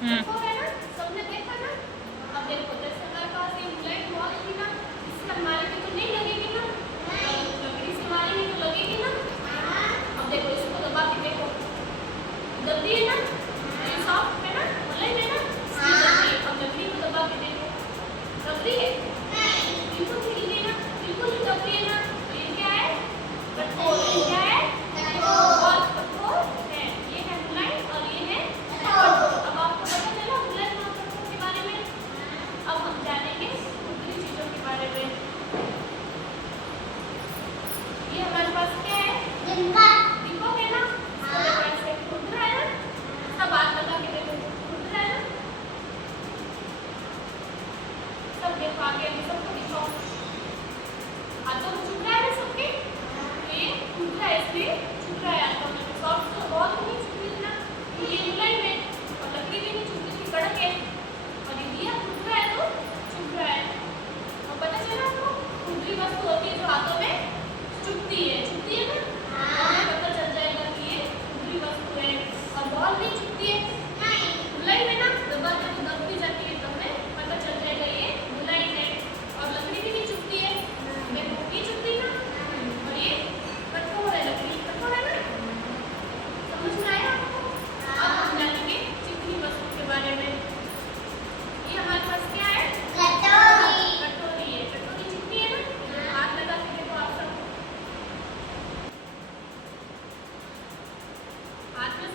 देखो है ना, सबने देखा ना। अब देखो जैसे हमारे पास एक ब्लैक बॉल थी ना, इससे हमारे पे तो नहीं लगेगी ना, लकड़ी से मारेंगे तो लगेगी ना। अब देखो इसको दबा के देखो, दबती है ना, ये सॉफ्ट है ना, मुलायम है ना, इसलिए दबती है। अब लकड़ी को दबा के देखो, दब रही है? बिल्कुल भी नहीं है ना, बिल्कुल नहीं दब रही है ना। तो ये क्या है? कठोर है। क्या है? बहुत कठोर है। ये है मुलायम और ये है कठोर। अब आपको पता चला मुलायम और कठोर के बारे में। अब हम जानेंगे दूसरी चीजों के बारे में। ये हमारे पास क्या है? दीपक है ना, इसको देखो ऐसे खुद रहा है ना, सब हाथ लगा के देखो, खुद रहा है ना, सब देखो आगे आगे सबको दिखाओ, हाथों में चुभ रहा है ना सबके, ये खुद रहा है, इसलिए चुभ रहा है हाथों में। सॉफ्ट तो बहुत नहीं चुभ ना, ये मुलायम है और लकड़ी भी नहीं चुभती थी, कड़क है, और ये दिया खुद रहा है तो चुभ रहा है। और पता चला आपको खुदरी वस्तु होती है जो हाथों में चुभती है ना, हमें पता चल जाएगा कि ये खुदरी वस्तु है। और बॉल नहीं चुभती है, मुलायम है ना, दबाते तो दबती जाती है, तो हमें पता चल जाएगा ये मुलायम है। और लकड़ी भी नहीं चुभती है, देखो ये चुभती है ना, और ये कठोर है, लकड़ी कठोर है ना। समझ में आया आपको? अब हम जानेंगे चिकनी वस्तु के बारे में। ये हमारे पास क्या है? कटोरी है। कटोरी चिकनी है ना, हाथ लगा के देखो आप सब, हाथ में